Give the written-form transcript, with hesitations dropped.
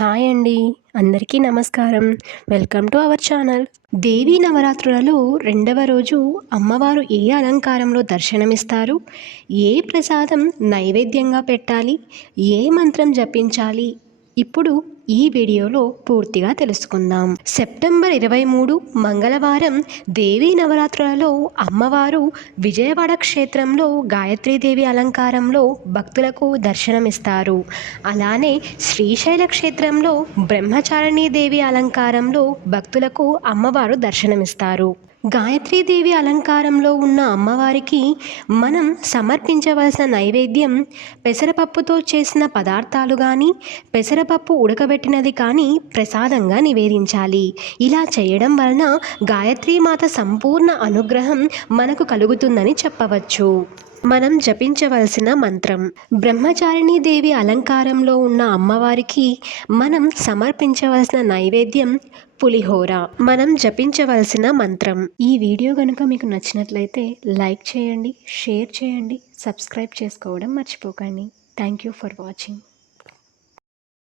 Hi అండి. అందరికీ నమస్కారం. Welcome to our channel. Devi నవరాత్రులలో రెండవ రోజు అమ్మవారు ఏ అలంకారంలో దర్శనమిస్తారు? ఏ ప్రసాదం నైవేద్యంగా పెట్టాలి? ఏ మంత్రం జపించాలి? ఇప్పుడు ఈ వీడియోలో పూర్తిగా తెలుసుకుందాం. సెప్టెంబర్ 23 మంగళవారం దేవీ నవరాత్రులలో అమ్మవారు విజయవాడ క్షేత్రంలో గాయత్రీదేవి అలంకారంలో భక్తులకు దర్శనమిస్తారు. అలానే శ్రీశైల క్షేత్రంలో బ్రహ్మచారిణీ దేవి అలంకారంలో భక్తులకు అమ్మవారు దర్శనమిస్తారు. గాయత్రీదేవి అలంకారంలో ఉన్న అమ్మవారికి మనం సమర్పించవలసిన నైవేద్యం పెసరపప్పుతో చేసిన పదార్థాలు కానీ, పెసరపప్పు ఉడకబెట్టినది కానీ ప్రసాదంగా నివేదించాలి. ఇలా చేయడం వలన గాయత్రీమాత సంపూర్ణ అనుగ్రహం మనకు కలుగుతుందని చెప్పవచ్చు. మనం జపించవలసిన మంత్రం. బ్రహ్మచారిణీ దేవి అలంకారంలో ఉన్న అమ్మవారికి మనం సమర్పించవలసిన నైవేద్యం పులిహోర. మనం జపించవలసిన మంత్రం. ఈ వీడియో కనుక మీకు నచ్చినట్లయితే లైక్ చేయండి, షేర్ చేయండి, సబ్స్క్రైబ్ చేసుకోవడం మర్చిపోకండి. Thank you for watching.